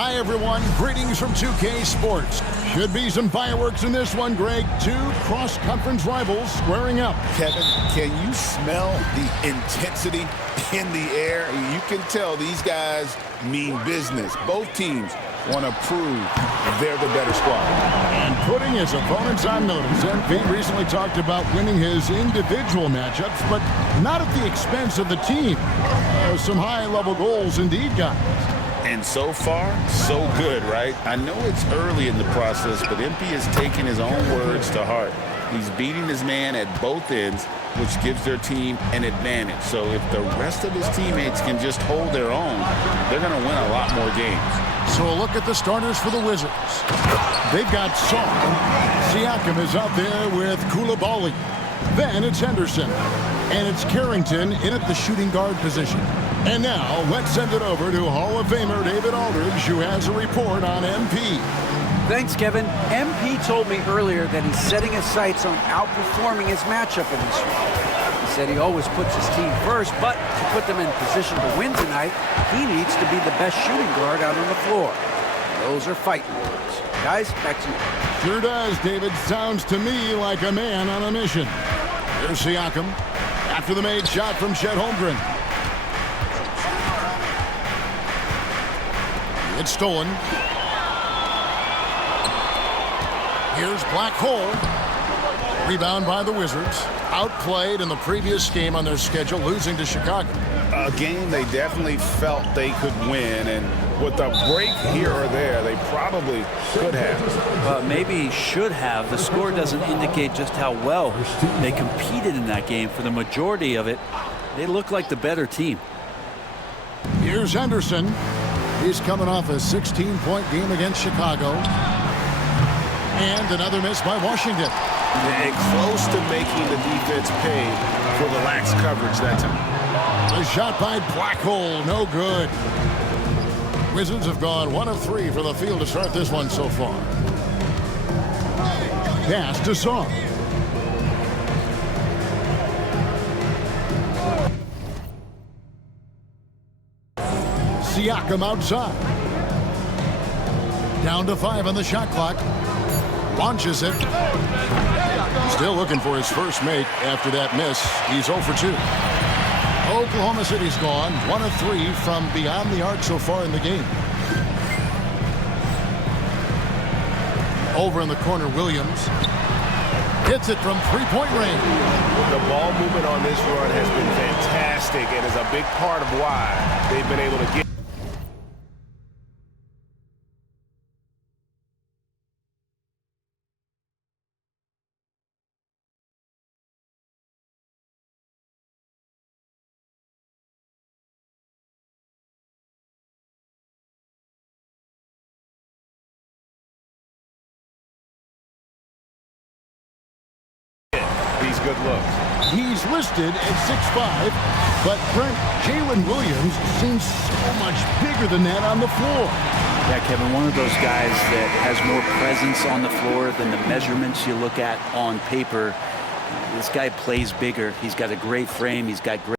Hi, everyone. Greetings from 2K Sports. Should be some fireworks in this one, Greg. Two cross-conference rivals squaring up. Kevin, can you smell the intensity in the air? You can tell these guys mean business. Both teams want to prove they're the better squad. And putting his opponents on notice. MP recently talked about winning his individual matchups, but not at the expense of the team. Some high-level goals indeed, guys. And so far, so good, right? I know it's early in the process, but MP has taken his own words to heart. He's beating his man at both ends, which gives their team an advantage. So if the rest of his teammates can just hold their own, they're going to win a lot more games. So a look at the starters for the Wizards. They've got Song. Siakam is out there with Koulibaly. Then it's Henderson. And it's Carrington in at the shooting guard position. And now, let's send it over to Hall of Famer David Aldridge, who has a report on MP. Thanks, Kevin. MP told me earlier that he's setting his sights on outperforming his matchup in this one. He said he always puts his team first, but to put them in position to win tonight, he needs to be the best shooting guard out on the floor. Those are fighting words. Guys, back to you. Sure does, David. Sounds to me like a man on a mission. Here's Siakam. After the made shot from Chet Holmgren. It's stolen. Here's Black Hole. Rebound by the Wizards. Outplayed in the previous game on their schedule, losing to Chicago. A game they definitely felt they could win, and with a break here or there, they probably could have. Maybe should have. The score doesn't indicate just how well they competed in that game. For the majority of it, they look like the better team. Here's Henderson. He's coming off a 16-point game against Chicago. And another miss by Washington. And close to making the defense pay for the lax coverage that time. The shot by Black Hole, no good. Wizards have gone 1 of 3 for the field to start this one so far. Pass to Song. Siakam outside. Down to 5 on the shot clock. Launches it. Still looking for his first make after that miss. He's 0 for 2. Oklahoma City's gone 1 of 3 from beyond the arc so far in the game. Over in the corner, Williams hits it from three-point range. The ball movement on this run has been fantastic and is a big part of why they've been able to get. These good looks. He's listed at 6'5", but Brent, Jalen Williams seems so much bigger than that on the floor. Yeah, Kevin, one of those guys that has more presence on the floor than the measurements you look at on paper. This guy plays bigger. He's got a great frame. He's got great.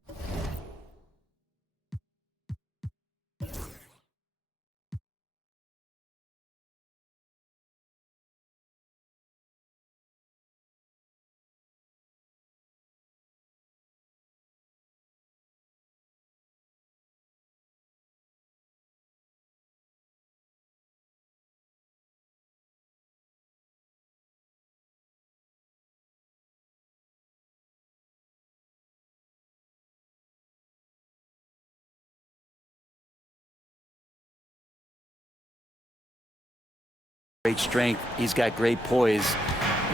Great strength. He's got great poise.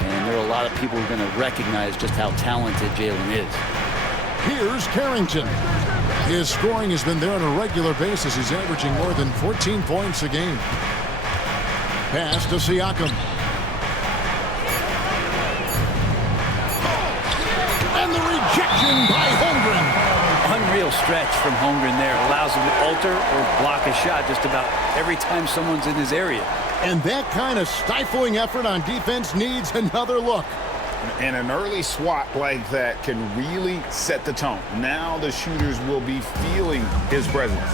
And there are a lot of people who are going to recognize just how talented Jalen is. Here's Carrington. His scoring has been there on a regular basis. He's averaging more than 14 points a game. Pass to Siakam. And the rejection by Holmgren. Unreal stretch from Holmgren there. Allows him to alter or block a shot just about every time someone's in his area. And that kind of stifling effort on defense needs another look. And an early swat like that can really set the tone. Now the shooters will be feeling his presence.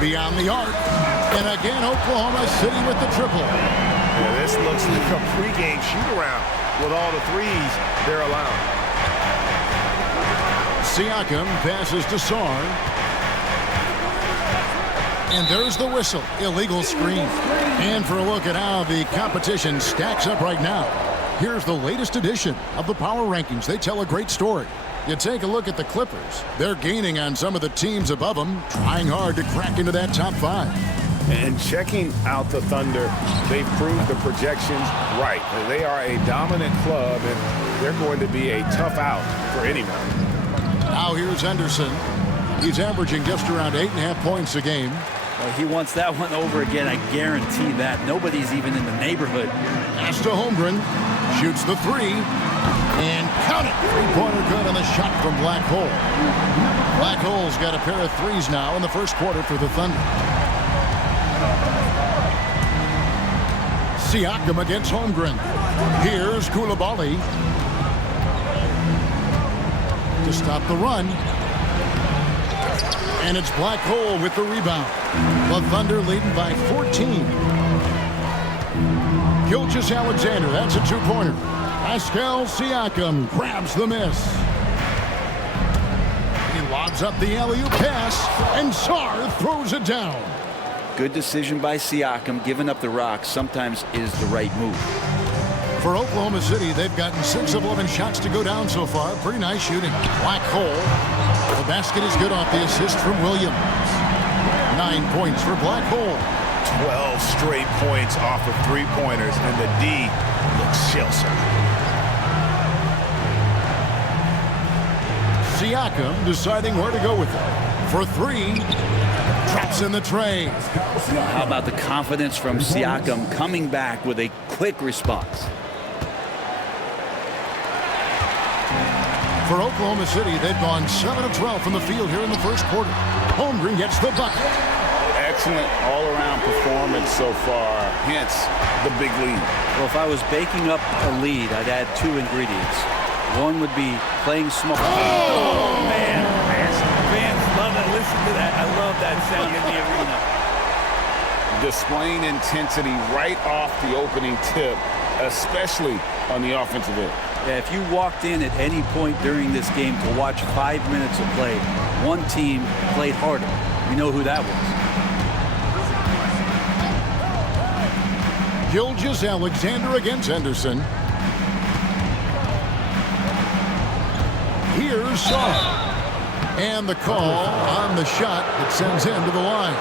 Beyond the arc. And again, Oklahoma City with the triple. Yeah, this looks like a pregame shoot-around with all the threes they're allowing. Siakam passes to Sarr. And there's the whistle. Illegal screen. And for a look at how the competition stacks up right now, here's the latest edition of the Power Rankings. They tell a great story. You take a look at the Clippers. They're gaining on some of the teams above them, trying hard to crack into that top 5. And checking out the Thunder, they've proved the projections right. They are a dominant club, and they're going to be a tough out for anyone. Now here's Henderson. He's averaging just around 8.5 points a game. Well, he wants that one over again, I guarantee that. Nobody's even in the neighborhood. Pass to Holmgren. Shoots the 3. And count it. Three-pointer good on the shot from Black Hole. Black Hole's got a pair of threes now in the first quarter for the Thunder. Siakam against Holmgren. Here's Koulibaly to stop the run. And it's Black Hole with the rebound. The Thunder leading by 14. Gilgeous-Alexander, that's a two-pointer. Pascal Siakam grabs the miss. He lobs up the alley-oop pass, and Sarr throws it down. Good decision by Siakam. Giving up the rock sometimes is the right move. For Oklahoma City, they've gotten 6 of 11 shots to go down so far. Pretty nice shooting. Black Hole. The basket is good off the assist from Williams. 9 points for Black Hole. 12 straight points off of three-pointers, and the D looks shell-shocked. Siakam deciding where to go with it. For 3, drops in the tray. How about the confidence from Siakam coming back with a quick response? For Oklahoma City, they've gone 7 of 12 from the field here in the first quarter. Holmgren gets the bucket. Excellent all-around performance so far, hence the big lead. Well, if I was baking up a lead, I'd add 2 ingredients. One would be playing small. Oh, man. Fans love it. Listen to that. I love that sound in the arena. Displaying intensity right off the opening tip, especially on the offensive end. Yeah, if you walked in at any point during this game to watch 5 minutes of play, one team played harder. You know who that was. Gilgeous-Alexander against Henderson. Here's Sarr. And the call on the shot that sends him to the line.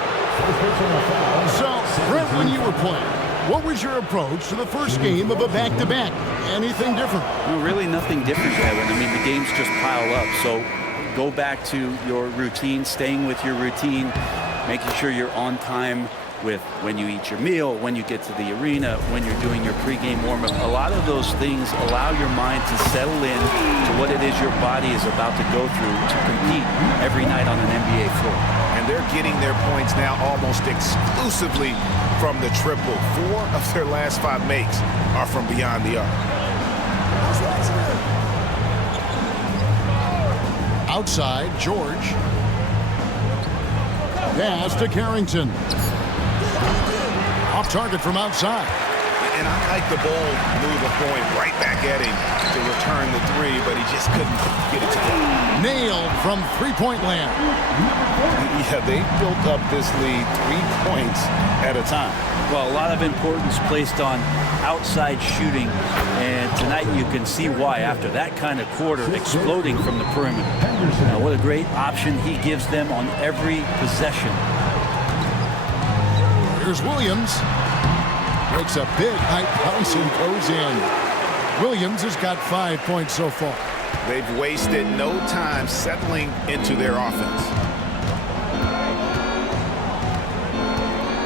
So, Brent, when you were playing, what was your approach to the first game of a back-to-back? Anything different? No, really nothing different, Kevin. I mean, the games just pile up. So go back to your routine, staying with your routine, making sure you're on time with when you eat your meal, when you get to the arena, when you're doing your pregame warm-up. A lot of those things allow your mind to settle in to what it is your body is about to go through to compete every night on an NBA floor. And they're getting their points now almost exclusively from the triple. 4 of their last 5 makes are from beyond the arc. Outside, George. Pass to Carrington. Off target from outside. And I like the bold move of going right back at him to return the 3, but he just couldn't get it to go. Nailed from three-point land. Yeah, they built up this lead 3 points at a time. Well, a lot of importance placed on outside shooting, and tonight you can see why after that kind of quarter exploding from the perimeter. Now, what a great option he gives them on every possession. Here's Williams. Makes a big high bounce and goes in. Williams has got 5 points so far. They've wasted no time settling into their offense.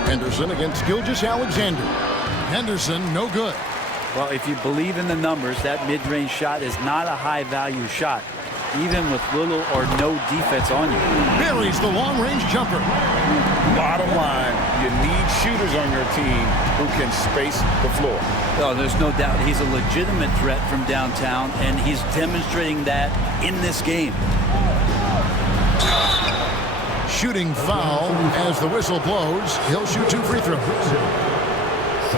Henderson against Gilgeous-Alexander. Henderson, no good. Well, if you believe in the numbers, that mid-range shot is not a high-value shot, even with little or no defense on you. Buries the long-range jumper. Bottom line, you need shooters on your team who can space the floor. Oh, there's no doubt he's a legitimate threat from downtown, and he's demonstrating that in this game. shooting foul as the whistle blows. He'll shoot 2 free throws.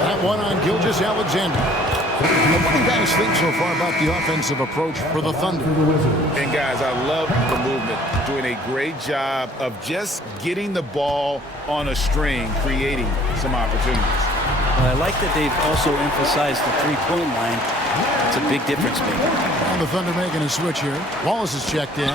That one on Gilgeous Alexander. What do you guys think so far about the offensive approach for the Thunder? And guys, I love the movement. Doing a great job of just getting the ball on a string, creating some opportunities. I like that they've also emphasized the three-point line. It's a big difference maker. And the Thunder making a switch here. Wallace is checked in.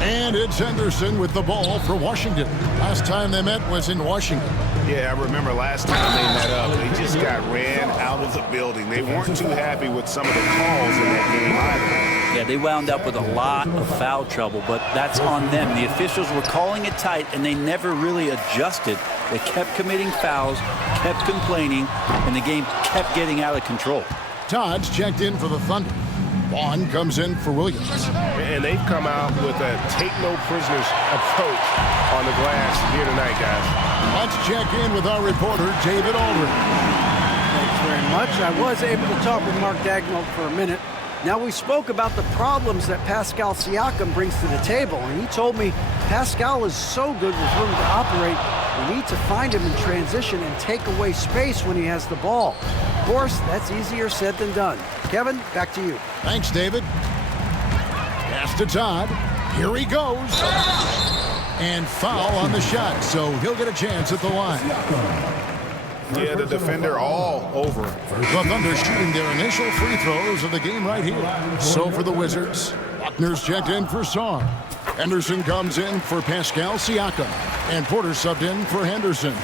And it's Henderson with the ball for Washington. Last time they met was in Washington. Yeah, I remember last time they met up, they just got ran out of the building. They weren't too happy with some of the calls in that game either. Yeah, they wound up with a lot of foul trouble, but that's on them. The officials were calling it tight, and they never really adjusted. They kept committing fouls, kept complaining, and the game kept getting out of control. Todd's checked in for the Thunder. Vaughn comes in for Williams. And they've come out with a take-no-prisoners approach on the glass here tonight, guys. Let's check in with our reporter, David Aldridge. Thanks very much. I was able to talk with Mark Dagnall for a minute. Now, we spoke about the problems that Pascal Siakam brings to the table, and he told me Pascal is so good with room to operate, we need to find him in transition and take away space when he has the ball. Of course, that's easier said than done. Kevin, back to you. Thanks, David. Pass to Todd. Here he goes. And foul on the shot, so he'll get a chance at the line. Yeah, the defender all over. The Thunder shooting their initial free throws of the game right here. So for the Wizards, Buckner's checked in for Song. Henderson comes in for Pascal Siakam. And Porter subbed in for Henderson.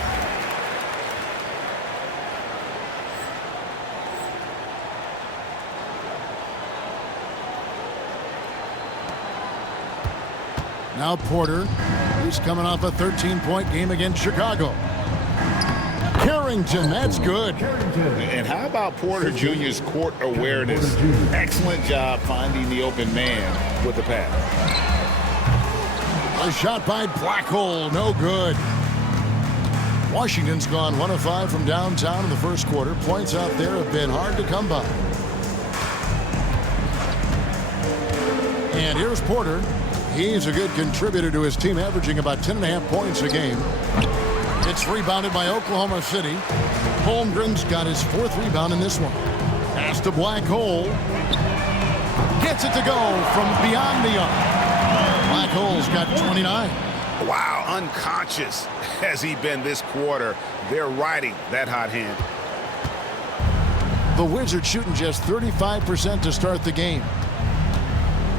Now Porter, he's coming off a 13-point game against Chicago. Carrington, that's good. And how about Porter Jr.'s court awareness? Excellent job finding the open man with the pass. A shot by Blackhole, no good. Washington's gone 1 of 5 from downtown in the first quarter. Points out there have been hard to come by. And here's Porter. He's a good contributor to his team, averaging about 10.5 points a game. It's rebounded by Oklahoma City. Holmgren's got his 4th rebound in this one. Pass to Blackhole. Gets it to go from beyond the arc. Blackhole's got 29. Wow, unconscious has he been this quarter. They're riding that hot hand. The Wizards shooting just 35% to start the game.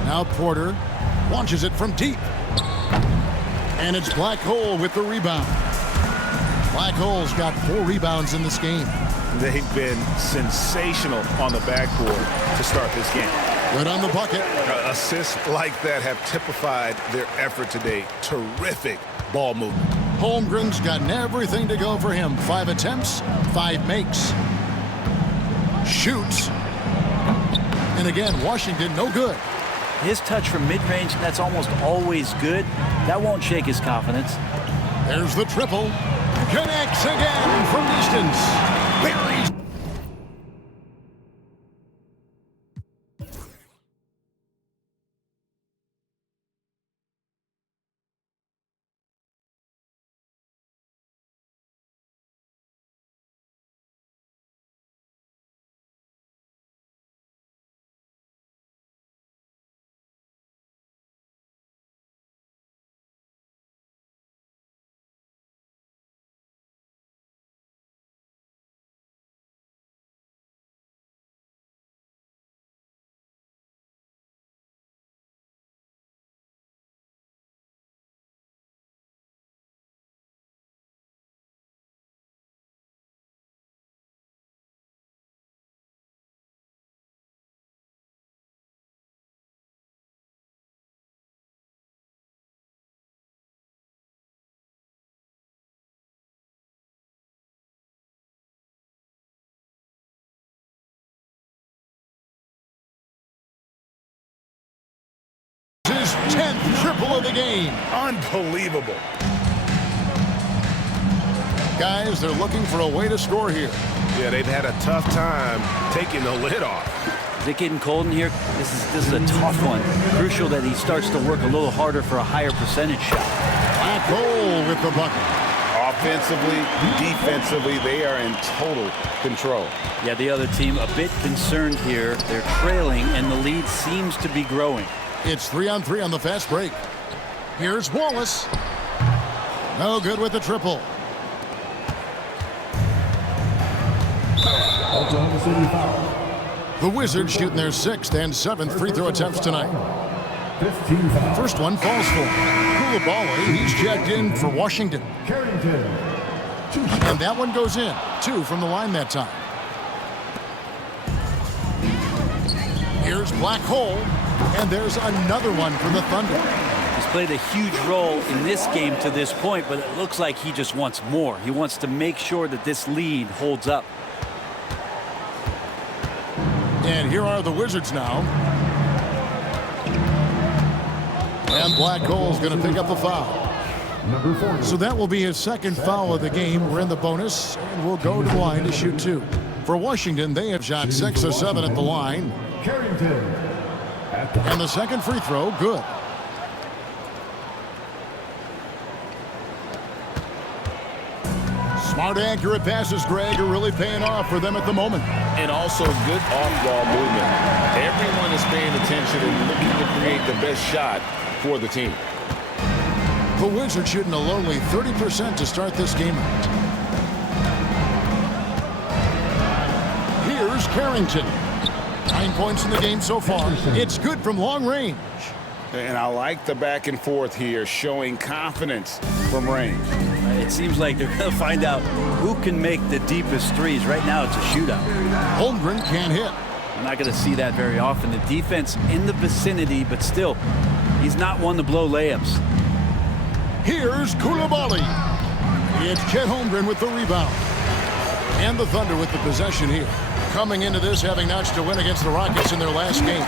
Now Porter launches it from deep. And it's Blackhole with the rebound. Blackhole's got 4 rebounds in this game. They've been sensational on the backboard to start this game. Good on the bucket. Assists like that have typified their effort today. Terrific ball movement. Holmgren's gotten everything to go for him. 5 attempts, 5 makes. Shoots. And again, Washington, no good. His touch from mid-range, that's almost always good. That won't shake his confidence. There's the triple. Connects again from distance. Very. His 10th triple of the game. Unbelievable. Guys, they're looking for a way to score here. Yeah, they've had a tough time taking the lid off. Is it getting cold in here? This is a tough one. Crucial that he starts to work a little harder for a higher percentage shot. Black Hole with the bucket. Offensively, defensively, they are in total control. Yeah, the other team a bit concerned here. They're trailing, and the lead seems to be growing. It's 3-on-3 on the fast break. Here's Wallace. No good with the triple. The Wizards shooting their 6th and 7th free throw attempts tonight. First one falls for Koulibaly. He's checked in for Washington. And that one goes in. 2 from the line that time. Here's Black Hole. And there's another one for the Thunder. He's played a huge role in this game to this point, but it looks like he just wants more. He wants to make sure that this lead holds up. And here are the Wizards now. And Black Hole's going to pick up the foul. So that will be his 2nd foul of the game. We're in the bonus, and we'll go to the line to shoot 2. For Washington, they have shot 6 of 7 at the line. And the 2nd free throw, good. Smart, accurate passes, Greg, are really paying off for them at the moment. And also good off-ball movement. Everyone is paying attention and looking to create the best shot for the team. The Wizards shooting a lonely 30% to start this game out. Here's Carrington. 9 points in the game so far. It's good from long range. And I like the back and forth here, showing confidence from range. It seems like they're going to find out who can make the deepest threes. Right now, it's a shootout. Holmgren can't hit. We're not going to see that very often. The defense in the vicinity, but still, he's not one to blow layups. Here's Koulibaly. It's Chet Holmgren with the rebound. And the Thunder with the possession here. Coming into this, having notched a win against the Rockets in their last game.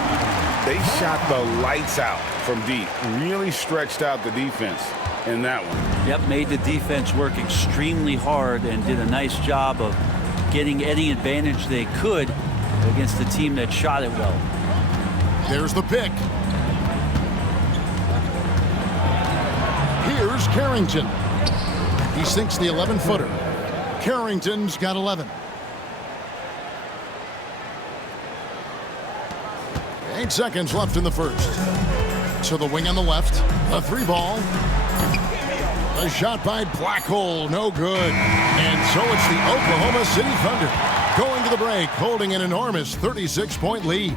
They shot the lights out from deep. Really stretched out the defense in that one. Yep, made the defense work extremely hard and did a nice job of getting any advantage they could against the team that shot it well. There's the pick. Here's Carrington. He sinks the 11-footer. Carrington's got 11. 8 seconds left in the first. To the wing on the left. A 3-ball. A shot by Black Hole. No good. And so it's the Oklahoma City Thunder going to the break, holding an enormous 36-point lead.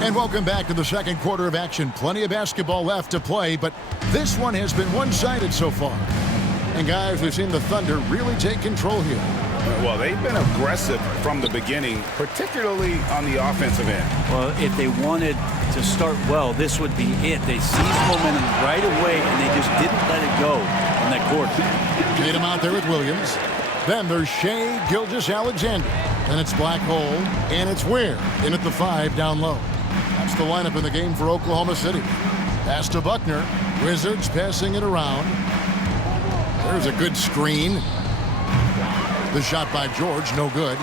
And welcome back to the second quarter of action. Plenty of basketball left to play, but this one has been one-sided so far. And guys, we've seen the Thunder really take control here. Well, they've been aggressive from the beginning, particularly on the offensive end. Well, if they wanted to start well, this would be it. They seized momentum right away, and they just didn't let it go on that court. Tatum out there with Williams. Then there's Shea Gilgeous-Alexander. Then it's Black Hole, and it's Ware in at the 5 down low. That's the lineup in the game for Oklahoma City. Pass to Buckner. Wizards passing it around. There's a good screen. The shot by George, no good.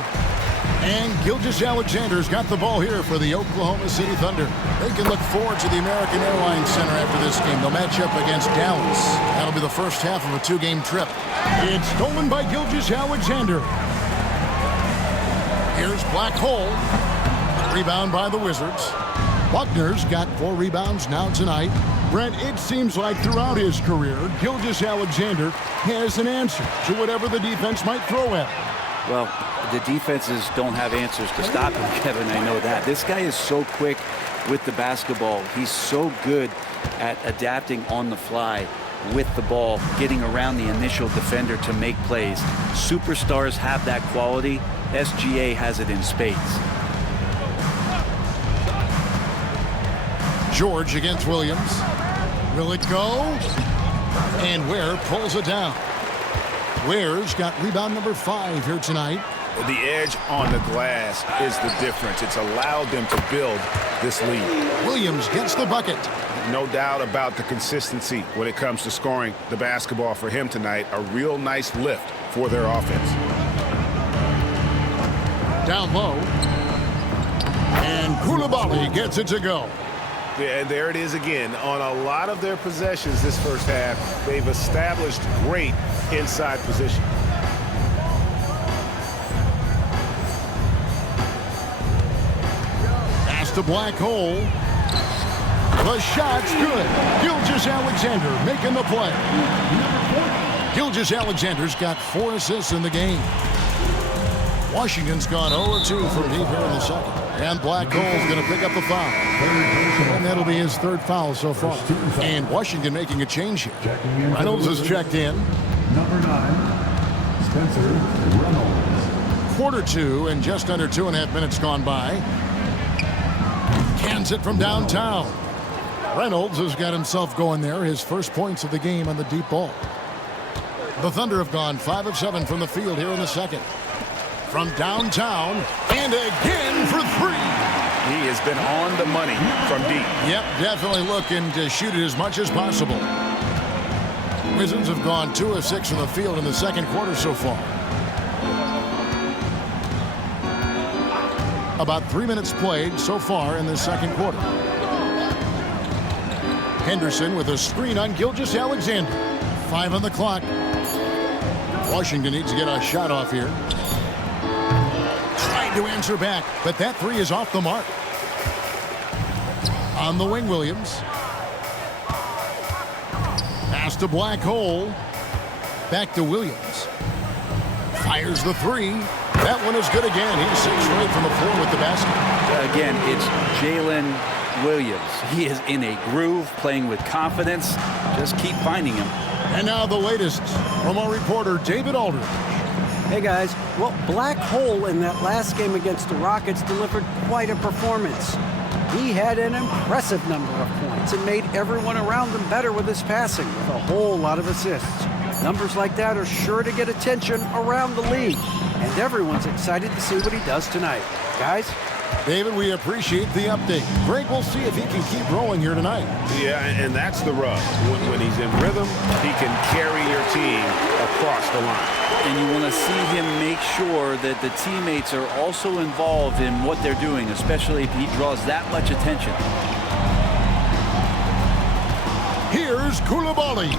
And Gilgeous-Alexander's got the ball here for the Oklahoma City Thunder. They can look forward to the American Airlines Center after this game. They'll match up against Dallas. That'll be the first half of a 2-game trip. It's stolen by Gilgeous-Alexander. Here's Black Hole. Rebound by the Wizards. Buckner's got 4 rebounds now tonight. Brent, it seems like throughout his career, Gilgeous-Alexander has an answer to whatever the defense might throw at him. Well, the defenses don't have answers to stop him, Kevin. I know that. This guy is so quick with the basketball. He's so good at adapting on the fly with the ball, getting around the initial defender to make plays. Superstars have that quality. SGA has it in spades. George against Williams. Will it go? And Ware pulls it down. Ware's got rebound number 5 here tonight. The edge on the glass is the difference. It's allowed them to build this lead. Williams gets the bucket. No doubt about the consistency when it comes to scoring the basketball for him tonight. A real nice lift for their offense. Down low. And Koulibaly gets it to go. Yeah, and there it is again. On a lot of their possessions this first half, they've established great inside position. Pass to Black Hole. The shot's good. Gilgeous-Alexander making the play. Gilgeous-Alexander's got 4 assists in the game. Washington's gone 0-2 from deep here in the second. And Black Hole's going to pick up the foul. And that'll be his 3rd foul so far. And Washington making a change here. Reynolds is checked in. Number 9, Spencer Reynolds. Quarter 2 and just under 2.5 minutes gone by. Cans it from downtown. Reynolds has got himself going there. His first points of the game on the deep ball. The Thunder have gone 5 of 7 from the field here in the second. From downtown, and again for 3. He has been on the money from deep. Yep, definitely looking to shoot it as much as possible. Wizards have gone 2 of 6 from the field in the second quarter so far. About 3 minutes played so far in the second quarter. Henderson with a screen on Gilgeous-Alexander. 5 on the clock. Washington needs to get a shot off here. Trying to answer back, but that 3 is off the mark. On the wing, Williams. Pass to Black Hole. Back to Williams. Fires the 3. That one is good again. He's 6 straight from the floor with the basket. Again, it's Jalen Williams. He is in a groove, playing with confidence. Just keep finding him. And now the latest from our reporter, David Aldridge. Hey guys, well, Black Hole in that last game against the Rockets delivered quite a performance. He had an impressive number of points and made everyone around him better with his passing, with a whole lot of assists. Numbers like that are sure to get attention around the league, and everyone's excited to see what he does tonight. Guys? David, we appreciate the update. Greg, we'll see if he can keep rolling here tonight. Yeah, and that's the rub. When he's in rhythm, he can carry your team across the line. And you want to see him make sure that the teammates are also involved in what they're doing, especially if he draws that much attention. Here's Koulibaly,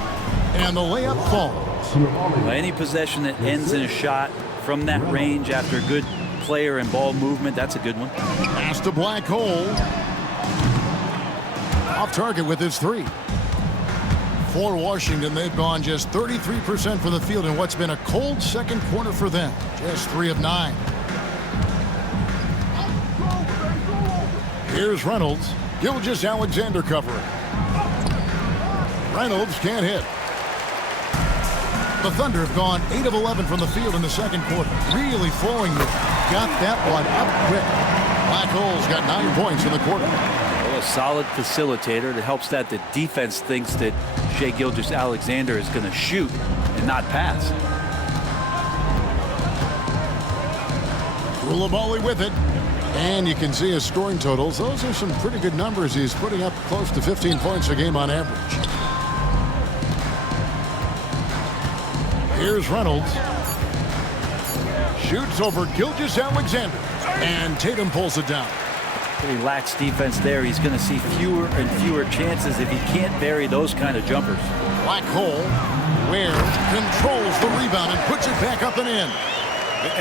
and the layup falls. Any possession that ends in a shot from that range after good player and ball movement, that's a good one. Pass to Black Hole. Off target with his 3. For Washington, they've gone just 33% from the field in what's been a cold second quarter for them. Just 3 of 9. Here's Reynolds. Gilgeous-Alexander covering. Reynolds can't hit. The Thunder have gone 8 of 11 from the field in the second quarter. Really flowing there. Got that one up quick. Black Hole's got 9 points in the quarter. Well, a solid facilitator that helps that the defense thinks that Shai Gilgeous-Alexander is going to shoot and not pass. Koulibaly with it. And you can see his scoring totals. Those are some pretty good numbers. He's putting up close to 15 points a game on average. Here's Reynolds. Shoots over Gilgeous-Alexander. And Tatum pulls it down. Pretty lax defense there. He's going to see fewer and fewer chances if he can't bury those kind of jumpers. Black Hole, Ware controls the rebound and puts it back up and in.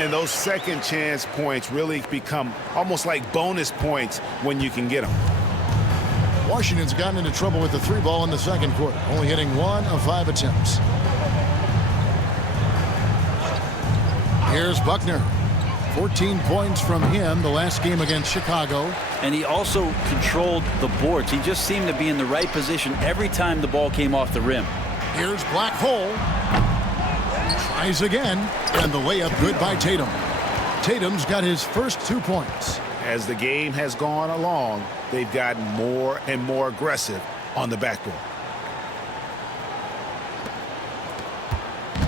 And those second chance points really become almost like bonus points when you can get them. Washington's gotten into trouble with the 3 ball in the second quarter, only hitting 1 of 5 attempts. Here's Buckner. 14 points from him the last game against Chicago. And he also controlled the boards. He just seemed to be in the right position every time the ball came off the rim. Here's Black Hole. Tries again, and the layup good by Tatum. Tatum's got his first 2 points. As the game has gone along, they've gotten more and more aggressive on the backboard.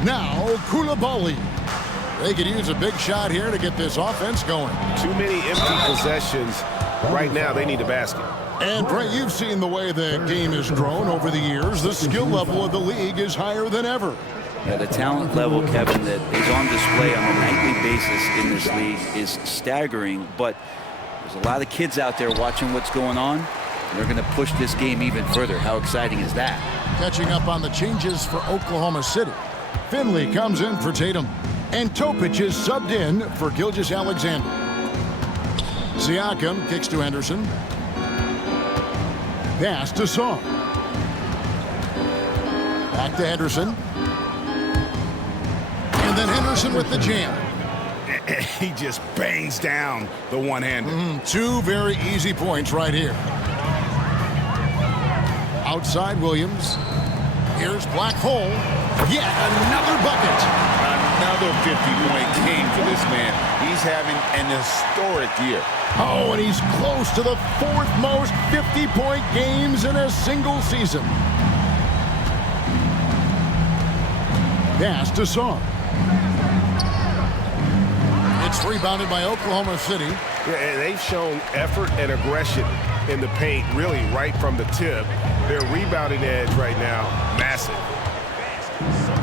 Now Koulibaly. They could use a big shot here to get this offense going. Too many empty possessions. Right now, they need a basket. And, Brett, you've seen the way the game has grown over the years. The skill level of the league is higher than ever. Yeah, the talent level, Kevin, that is on display on a nightly basis in this league is staggering. But there's a lot of kids out there watching what's going on, They're going to push this game even further. How exciting is that? Catching up on the changes for Oklahoma City. Finley comes in for Tatum. And Topic is subbed in for Gilgeous-Alexander. Siakam kicks to Henderson. Pass to Song. Back to Henderson. And then Henderson with the jam. He just bangs down the one-hander. Two very easy points right here. Outside Williams. Here's Black Hole. Yet another bucket. Another 50-point game for this man. He's having an historic year. Oh, and he's close to the fourth most 50-point games in a single season. Pass to Song. It's rebounded by Oklahoma City. Yeah, they've shown effort and aggression in the paint, really right from the tip. Their rebounding edge right now, massive.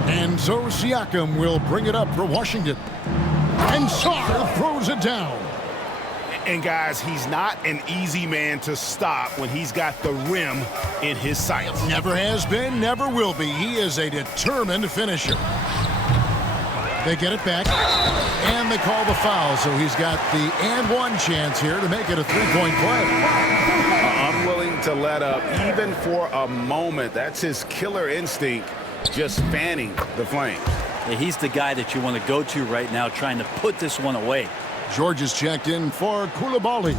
And so Siakam will bring it up for Washington. And Sarr throws it down. And guys, he's not an easy man to stop when he's got the rim in his sights. Never has been, never will be. He is a determined finisher. They get it back, and they call the foul, so he's got the and one chance here to make it a three-point play. Unwilling to let up, even for a moment. That's his killer instinct, just fanning the flames. Yeah, he's the guy that you want to go to right now, trying to put this one away. George is checked in for Koulibaly.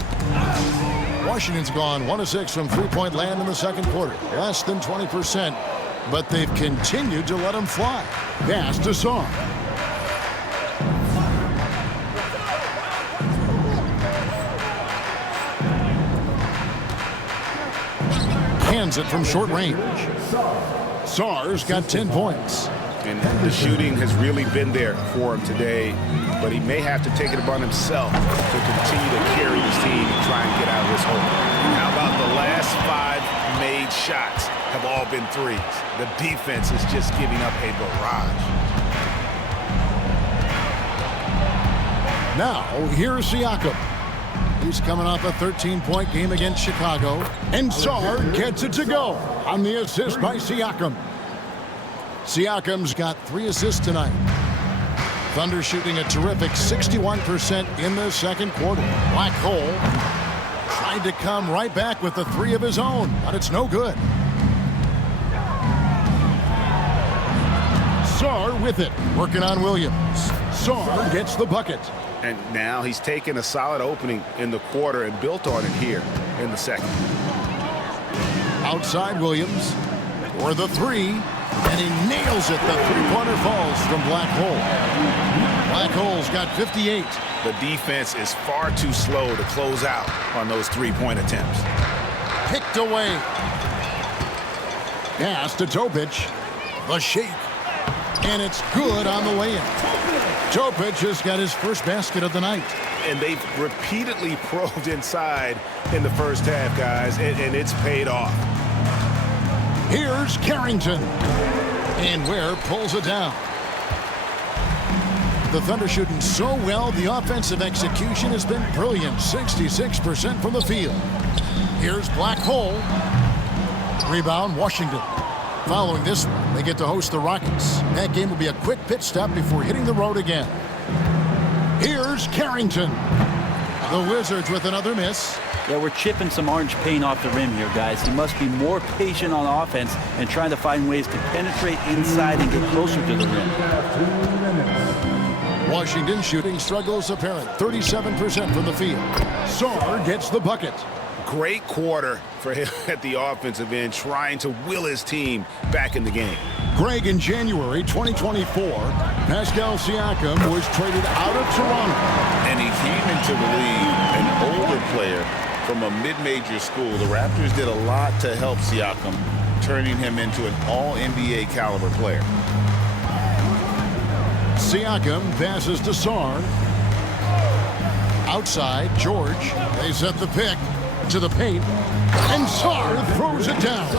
Washington's gone 1 of 6 from three-point land in the second quarter, less than 20%, but they've continued to let him fly. Pass to Song. Hands it from short range. Sarr's got 10 points. And the shooting has really been there for him today, but he may have to take it upon himself to continue to carry his team and try and get out of this hole. And how about the last 5 made shots have all been threes? The defense is just giving up a barrage. Now, here's Siakam. He's coming off a 13-point game against Chicago. And Sarr gets it to go on the assist by Siakam. Siakam's got 3 assists tonight. Thunder shooting a terrific 61% in the second quarter. Black Hole tried to come right back with the 3 of his own, but it's no good. Sarr with it, working on Williams. Sarr gets the bucket. And now he's taken a solid opening in the quarter and built on it here in the second. Outside Williams for the 3, and he nails it. The three-pointer falls from Black Hole. Black Hole's got 58. The defense is far too slow to close out on those three-point attempts. Picked away. Pass to Topic. The shake. And it's good on the way in. Topic has got his first basket of the night. And they've repeatedly probed inside in the first half, guys, and it's paid off. Here's Carrington. And Ware pulls it down. The Thunder shooting so well, the offensive execution has been brilliant. 66% from the field. Here's Black Hole. Rebound, Washington. Following this one, they get to host the Rockets. That game will be a quick pit stop before hitting the road again. Here's Carrington. The Wizards with another miss. Yeah, we're chipping some orange paint off the rim here, guys. He must be more patient on offense and trying to find ways to penetrate inside and get closer to the rim. Washington shooting struggles apparent. 37% from the field. Sarr gets the bucket. Great quarter for him at the offensive end, trying to will his team back in the game. Greg, in January 2024, Pascal Siakam was traded out of Toronto. And he came into the league an older player from a mid-major school. The Raptors did a lot to help Siakam, turning him into an all-NBA caliber player. Siakam passes to Sarr. Outside, George. They set the pick to the paint. And Sarr throws it down.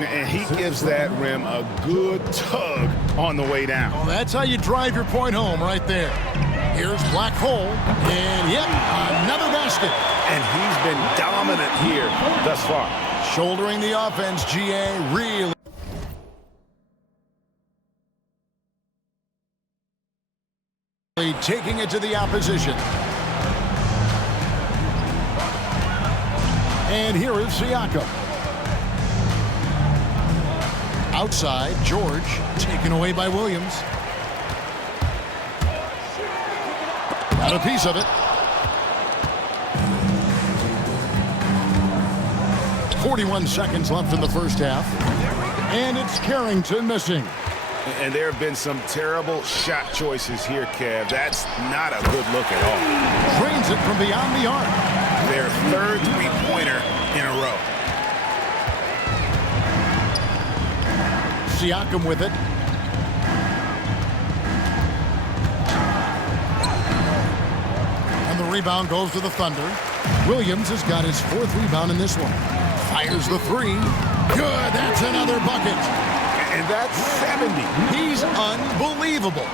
And he gives that rim a good tug on the way down. Well, that's how you drive your point home right there. Here's Black Hole, and yep, another basket. And he's been dominant here thus far. Shouldering the offense, GA, really taking it to the opposition. And here is Siakam. Outside, George, taken away by Williams. Got a piece of it. 41 seconds left in the first half. And it's Carrington missing. And there have been some terrible shot choices here, Kev. That's not a good look at all. Drains it from beyond the arc. Their third three-pointer in a row. Siakam with it. And the rebound goes to the Thunder. Williams has got his fourth rebound in this one. Fires the three. Good, that's another bucket. And that's 70. He's unbelievable.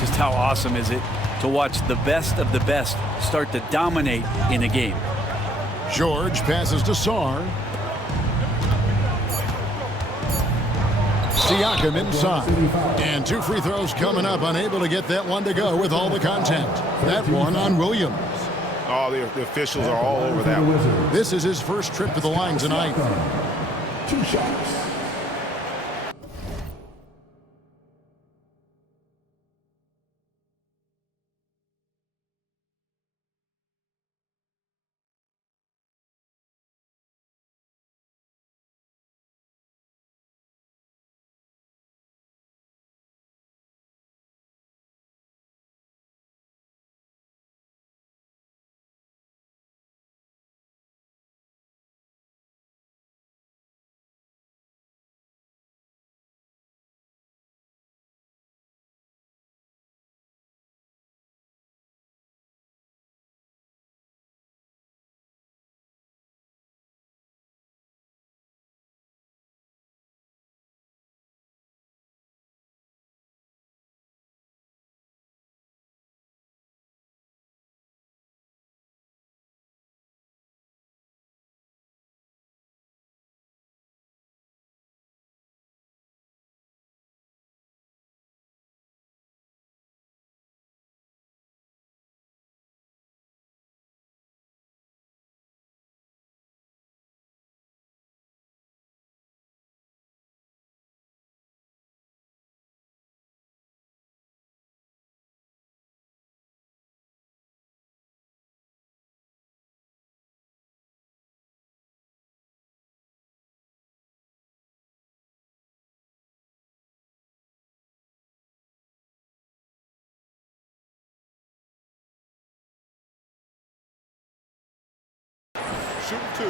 Just how awesome is it to watch the best of the best start to dominate in a game? George passes to Sarr. Siakam inside. And two free throws coming up. Unable to get that one to go with all the contact. That one on Williams. Oh, the officials are all over that one. This is his first trip to the line tonight. 2 shots. Shoot 2.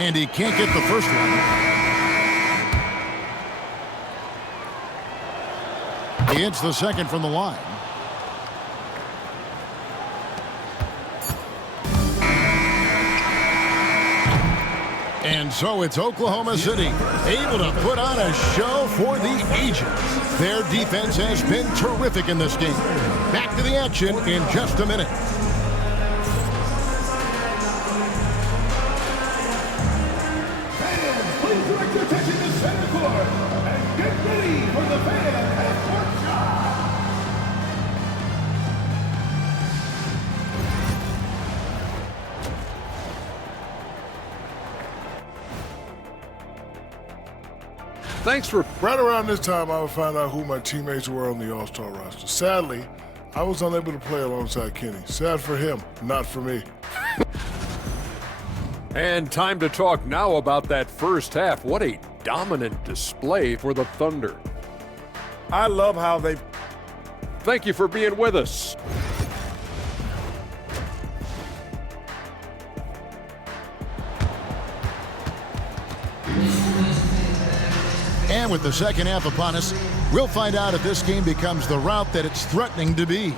And he can't get the first one. He hits the second from the line. And so it's Oklahoma City, able to put on a show for the ages. Their defense has been terrific in this game. Back to the action in just a minute. Fans, please direct your attention to center court and get ready for the fan half-court shot. Thanks for... Right around this time, I would find out who my teammates were on the All-Star roster. Sadly, I was unable to play alongside Kenny. Sad for him, not for me. And time to talk now about that first half. What a dominant display for the Thunder. I love how they... Thank you for being with us. And with the second half upon us, we'll find out if this game becomes the route that it's threatening to be.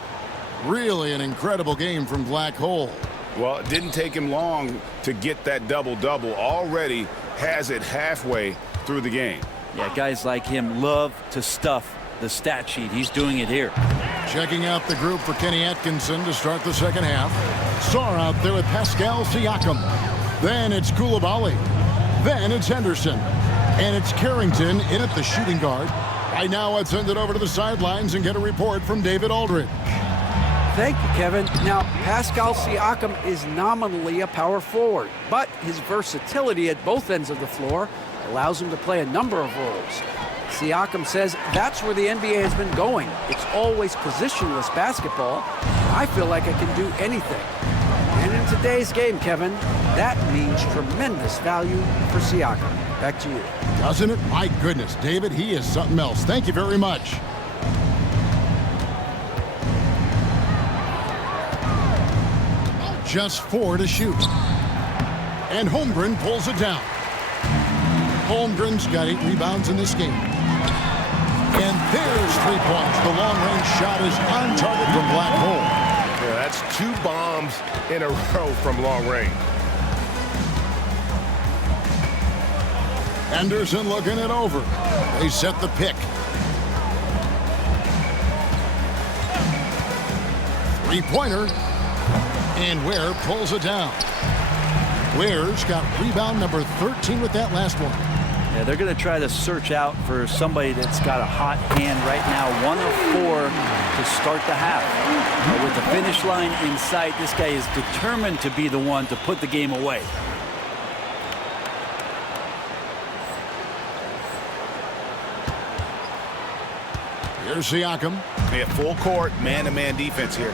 Really an incredible game from Black Hole. Well, it didn't take him long to get that double-double. Already has it halfway through the game. Yeah, guys like him love to stuff the stat sheet. He's doing it here. Checking out the group for Kenny Atkinson to start the second half. Sarr out there with Pascal Siakam. Then it's Koulibaly. Then it's Henderson. And it's Carrington in at the shooting guard. Right now, let's send it over to the sidelines and get a report from David Aldridge. Thank you, Kevin. Now, Pascal Siakam is nominally a power forward, but his versatility at both ends of the floor allows him to play a number of roles. Siakam says that's where the NBA has been going. It's always positionless basketball. I feel like I can do anything. And in today's game, Kevin, that means tremendous value for Siakam. Back to you. Doesn't it? My goodness, David, he is something else. Thank you very much. Just 4 to shoot. And Holmgren pulls it down. Holmgren's got 8 rebounds in this game. And there's 3 points. The long-range shot is on target from Black Hole. Yeah, that's 2 bombs in a row from long range. Henderson looking it over. They set the pick. 3-pointer. And Ware pulls it down. Ware's got rebound number 13 with that last one. Yeah, they're going to try to search out for somebody that's got a hot hand right now. 1 of 4 to start the half. But with the finish line in sight, this guy is determined to be the one to put the game away. Here's Siakam. Yeah, full court, man-to-man defense here.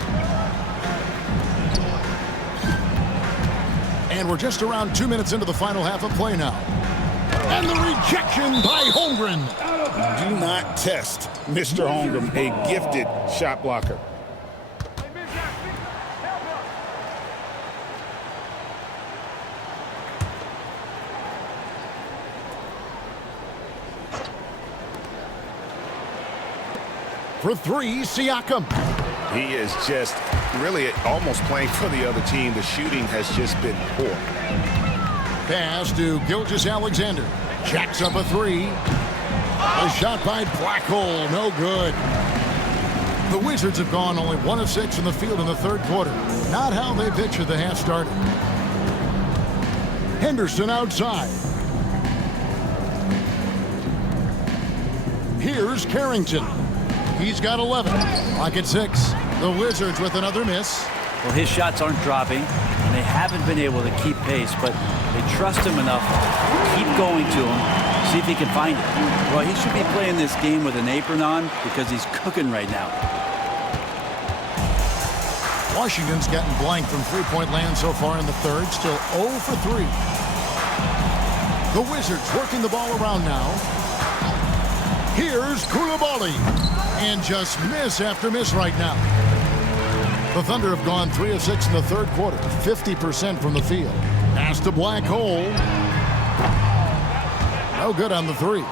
And we're just around 2 minutes into the final half of play now. And the rejection by Holmgren. Do not test Mr. Holmgren, a gifted shot blocker. For 3, Siakam. He is just really almost playing for the other team. The shooting has just been poor. Pass to Gilgeous-Alexander. Jacks up a 3. A shot by Black Hole. No good. The Wizards have gone only 1 of 6 from the field in the third quarter. Not how they pictured the half started. Henderson outside. Here's Carrington. He's got 11. Lock at 6. The Wizards with another miss. Well, his shots aren't dropping, and they haven't been able to keep pace, but they trust him enough to keep going to him, see if he can find it. Well, he should be playing this game with an apron on because he's cooking right now. Washington's gotten blank from three-point land so far in the third. Still 0 for 3. The Wizards working the ball around now. Here's Koulibaly. And just miss after miss right now. The Thunder have gone 3 of 6 in the third quarter. 50% from the field. Pass to Black Hole. No good on the 3.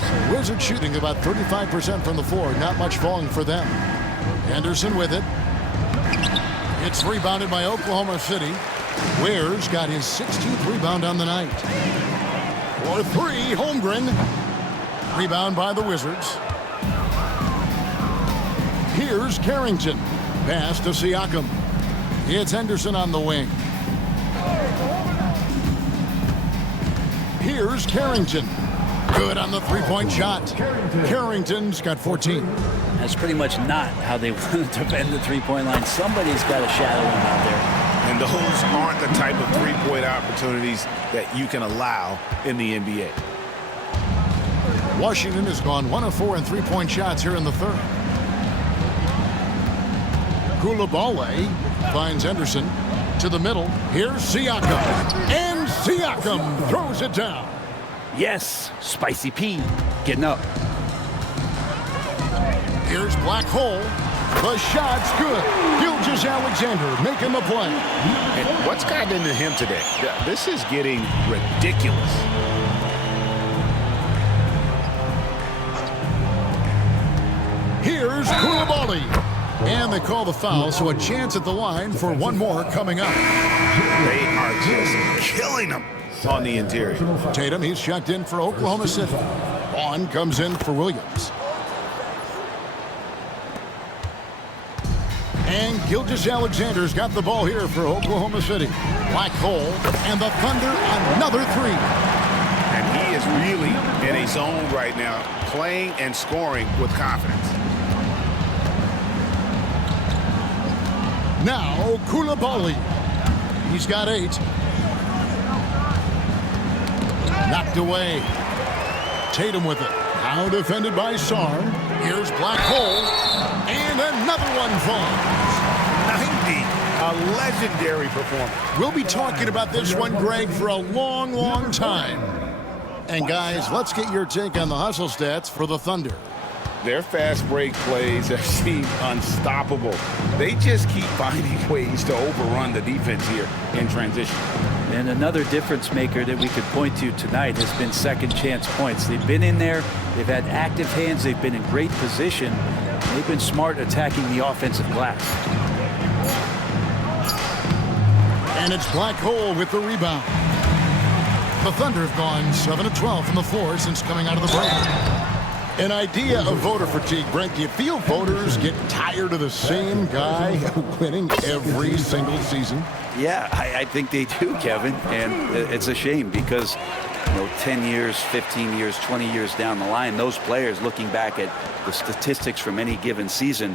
So Wizards shooting about 35% from the floor. Not much falling for them. Henderson with it. It's rebounded by Oklahoma City. Ware's got his 16th rebound on the night. For 3, Holmgren. Rebound by the Wizards. Here's Carrington. Pass to Siakam. It's Henderson on the wing. Here's Carrington. Good on the three-point shot. Carrington's got 14. That's pretty much not how they want to defend the three-point line. Somebody's got to shadow him out there. And those aren't the type of three-point opportunities that you can allow in the NBA. Washington has gone 1 of 4 in three-point shots here in the third. Koulibaly finds Henderson to the middle. Here's Siakam. And Siakam throws it down. Yes, Spicy P getting up. Here's Black Hole. The shot's good. Gilgeous-Alexander making the play. And what's gotten into him today? This is getting ridiculous. Here's Koulibaly. And they call the foul, so a chance at the line for one more coming up. They are just killing them. on the interior. Tatum, he's checked in for Oklahoma City. Vaughn comes in for Williams. And Gilgeous-Alexander's got the ball here for Oklahoma City. Black hole, and the Thunder another three. And he is really in a zone right now, playing and scoring with confidence. Now, Koulibaly. He's got 8. Knocked away. Tatum with it. Now defended by Sarr. Here's Black hole. And another one falls. 90, a legendary performance. We'll be talking about this one, Greg, for a long, long time. And guys, let's get your take on the hustle stats for the Thunder. Their fast break plays have seemed unstoppable. They just keep finding ways to overrun the defense here in transition. And another difference maker that we could point to tonight has been second chance points. They've been in there, they've had active hands, they've been in great position. They've been smart attacking the offensive glass. And it's Black hole with the rebound. The Thunder have gone 7 of 12 from the floor since coming out of the break. An idea of voter fatigue, Brent. Do you feel voters get tired of the same guy winning every single season? Yeah, I think they do, Kevin. And it's a shame because, 10 years, 15 years, 20 years down the line, those players looking back at the statistics from any given season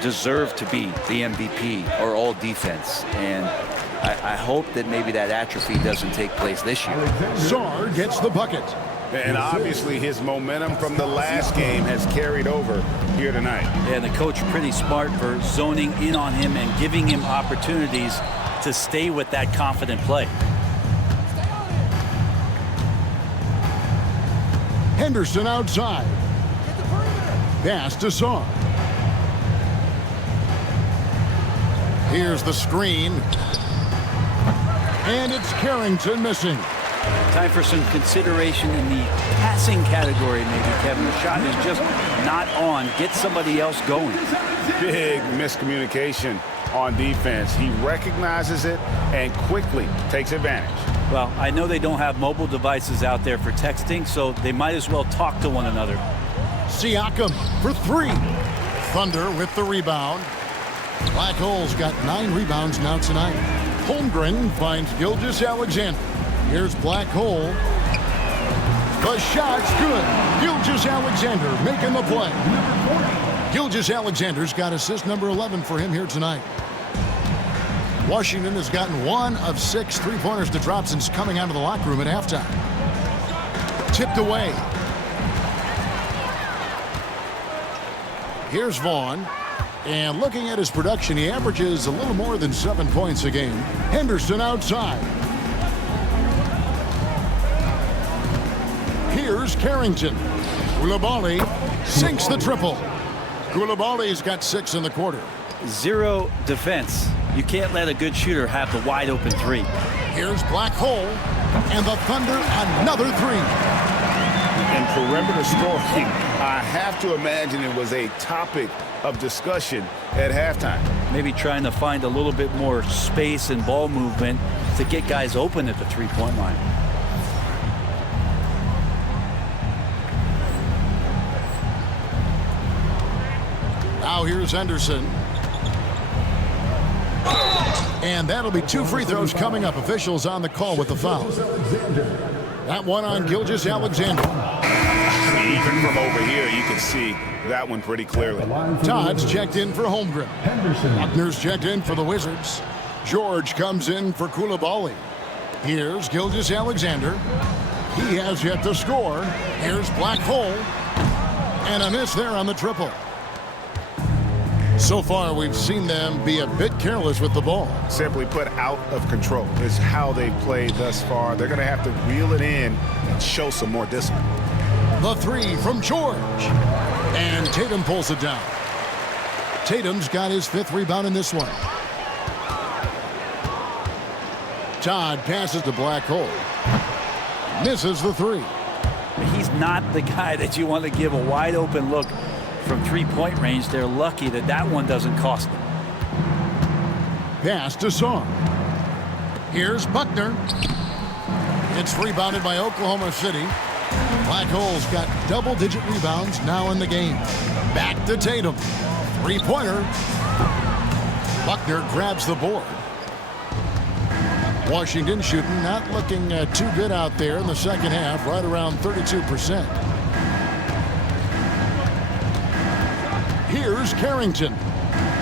deserve to be the MVP or all defense. And I hope that maybe that atrophy doesn't take place this year. Sarr gets the bucket. And obviously his momentum from the last game has carried over here tonight. Yeah, and the coach pretty smart for zoning in on him and giving him opportunities to stay with that confident play. Henderson outside. Pass to Sarr. Here's the screen. And it's Carrington missing. Time for some consideration in the passing category, maybe, Kevin. The shot is just not on. Get somebody else going. Big miscommunication on defense. He recognizes it and quickly takes advantage. Well, I know they don't have mobile devices out there for texting, so they might as well talk to one another. Siakam for 3. Thunder with the rebound. Black hole's got 9 rebounds now tonight. Holmgren finds Gilgeous-Alexander. Here's Black hole. The shot's good. Gilgeous-Alexander making the play. Gilgeous-Alexander's got assist number 11 for him here tonight. Washington has gotten 1 of 6 three-pointers to drop since coming out of the locker room at halftime. Tipped away. Here's Vaughn. And looking at his production, he averages a little more than 7 points a game. Henderson outside. Here's Carrington. Koulibaly sinks the triple. Koulibaly's got 6 in the quarter. 0 defense. You can't let a good shooter have the wide open 3. Here's Black hole. And the Thunder another 3. And perimeter scoring, I have to imagine it was a topic of discussion at halftime. Maybe trying to find a little bit more space and ball movement to get guys open at the three-point line. Now here's Henderson. And that'll be 2 free throws coming up. Officials on the call with the foul. That one on Gilgeous-Alexander. Even from over here, you can see that one pretty clearly. Todd's checked in for Holmgren. Buckner's checked in for the Wizards. George comes in for Koulibaly. Here's Gilgeous-Alexander. He has yet to score. Here's Black hole. And a miss there on the triple. So far, we've seen them be a bit careless with the ball. Simply put, out of control is how they've played thus far. They're going to have to reel it in and show some more discipline. The 3 from George. And Tatum pulls it down. Tatum's got his 5th rebound in this one. Todd passes to Black hole. Misses the 3. He's not the guy that you want to give a wide open look from three-point range. They're lucky that that one doesn't cost them. Pass to Sarr. Here's Buckner. It's rebounded by Oklahoma City. Black Hole's got double-digit rebounds now in the game. Back to Tatum. Three-pointer. Buckner grabs the board. Washington shooting, not looking too good out there in the second half, right around 32%. Here's Carrington.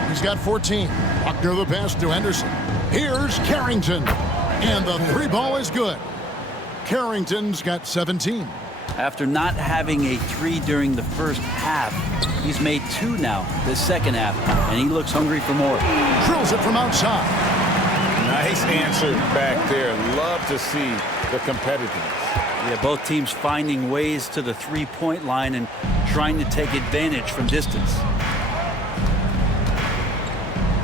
He's got 14. Buckner the pass to Henderson. Here's Carrington. And the three ball is good. Carrington's got 17. After not having a three during the first half, he's made two now this second half, and he looks hungry for more. Drills it from outside. Nice answer back there. Love to see the competitiveness. Yeah, both teams finding ways to the three-point line and trying to take advantage from distance.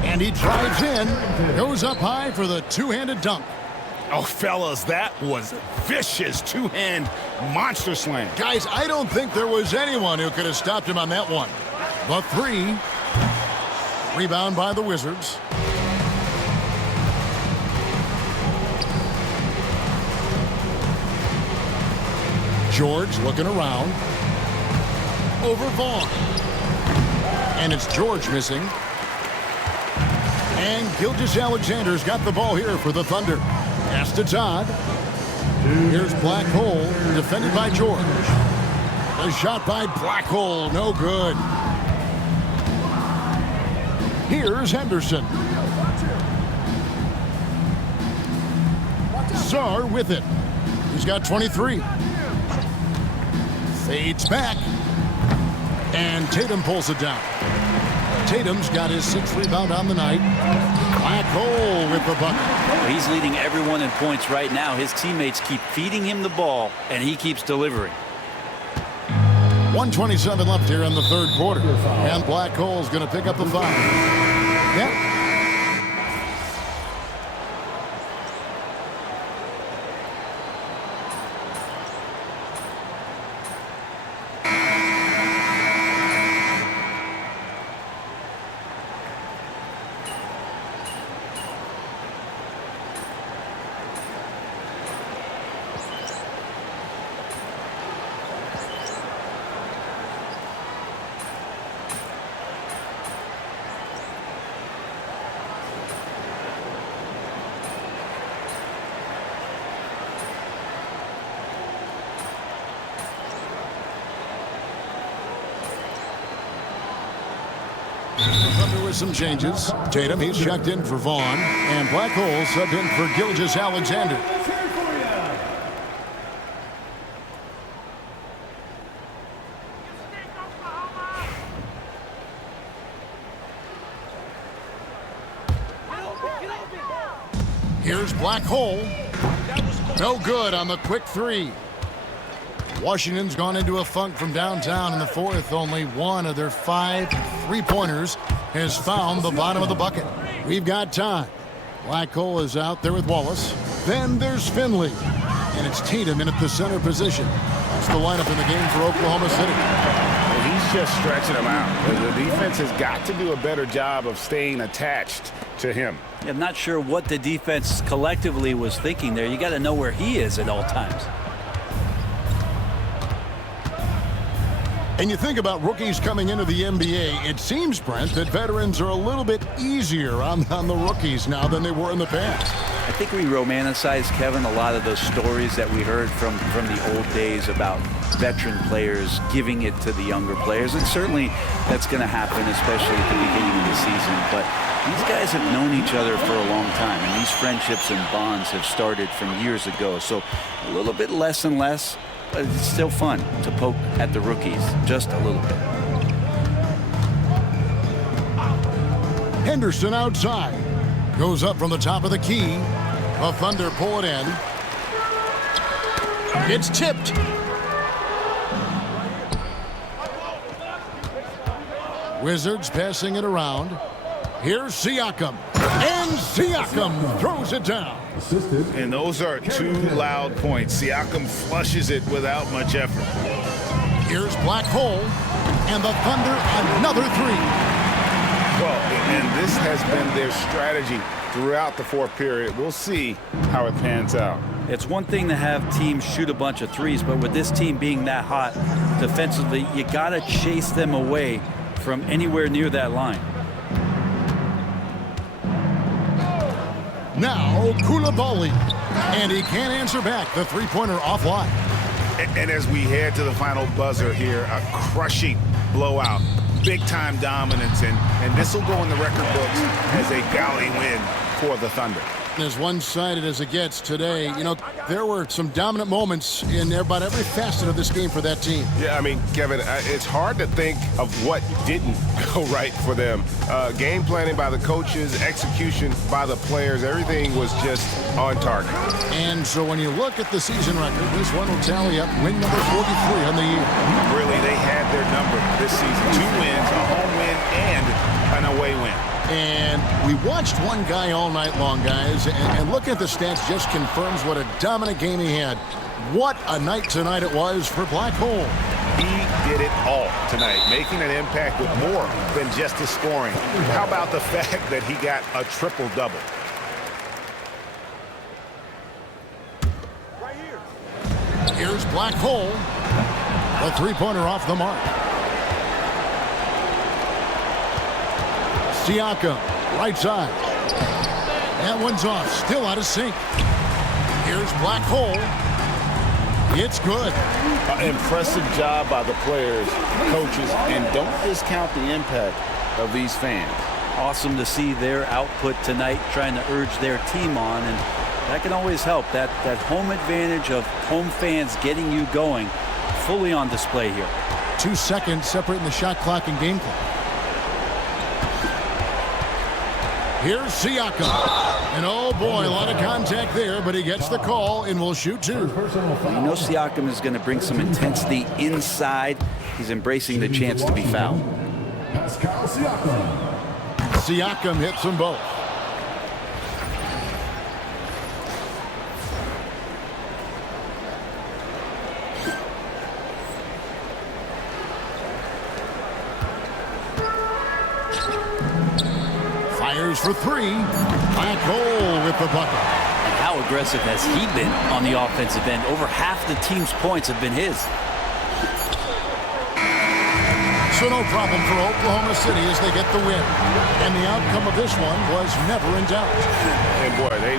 And he drives in, goes up high for the two-handed dunk. Oh, fellas, that was a vicious two-hand monster slam. Guys, I don't think there was anyone who could have stopped him on that one. The three. Rebound by the Wizards. George looking around. Over Vaughn. And it's George missing. And Gilgeous-Alexander's got the ball here for the Thunder. Pass to Todd. Here's Black Hole, defended by George. A shot by Black Hole, no good. Here's Henderson. Sarr with it. He's got 23. Fades back. And Tatum pulls it down. Tatum's got his sixth rebound on the night. Black Hole with the bucket. He's leading everyone in points right now. His teammates keep feeding him the ball, and he keeps delivering. 1:27 left here in the third quarter. And Black Hole's going to pick up the foul. Yep. Thunder with some changes. Tatum, he's checked in for Vaughn. And Black Hole subbed in for Gilgeous-Alexander. Here's Black Hole. No good on the quick three. Washington's gone into a funk from downtown in the fourth. Only one of their 5 three-pointers has found the bottom of the bucket. We've got time. Black Hole is out there with Wallace. Then there's Finley. And it's Tatum in at the center position. That's the lineup in the game for Oklahoma City. Well, he's just stretching him out. The defense has got to do a better job of staying attached to him. I'm not sure what the defense collectively was thinking there. You got to know where he is at all times. And you think about rookies coming into the NBA, it seems, Brent, that veterans are a little bit easier on the rookies now than they were in the past. I think we romanticize, Kevin, a lot of those stories that we heard from the old days about veteran players giving it to the younger players. And certainly that's going to happen, especially at the beginning of the season. But these guys have known each other for a long time, and these friendships and bonds have started from years ago. So a little bit less and less. But it's still fun to poke at the rookies, just a little bit. Henderson outside. Goes up from the top of the key. The Thunder pull it in. It's tipped. Wizards passing it around. Here's Siakam. And Siakam throws it down. And those are 2 loud points. Siakam flushes it without much effort. Here's Black Hole. And the Thunder another 3. Well, and this has been their strategy throughout the fourth period. We'll see how it pans out. It's one thing to have teams shoot a bunch of threes, but with this team being that hot defensively, you got to chase them away from anywhere near that line. Now, Koulibaly. And he can't answer back. The three-pointer offline. And as we head to the final buzzer here, a crushing blowout. Big-time dominance, and this will go in the record books as a gaudy win for the Thunder. As one-sided as it gets today, you know, there were some dominant moments in about every facet of this game for that team. Yeah, I mean, Kevin, it's hard to think of what didn't go right for them. Game planning by the coaches, execution by the players, everything was just on target. And so when you look at the season record, this one will tally up win number 43 on the year. Really, they had their number this season. 2 wins, a home win, and an away win. And we watched one guy all night long, guys, and looking at the stats just confirms what a dominant game he had. What a night tonight it was for Black Hole. He did it all tonight, making an impact with more than just his scoring. How about the fact that he got a triple-double? Here's Black Hole. The three-pointer off the mark. Siakam, right side. That one's off, still out of sync. Here's Black Hole. It's good. Impressive job by the players, coaches, and don't discount the impact of these fans. Awesome to see their output tonight, trying to urge their team on, and that can always help. That home advantage of home fans getting you going, fully on display here. 2 seconds separating the shot clock and game clock. Here's Siakam. And oh boy, a lot of contact there, but he gets the call and will shoot 2. You know Siakam is going to bring some intensity inside. He's embracing the chance to be fouled. Siakam hits them both. Fires for 3. Black Hole with the bucket. And how aggressive has he been on the offensive end? Over half the team's points have been his. So no problem for Oklahoma City as they get the win. And the outcome of this one was never in doubt. And boy, they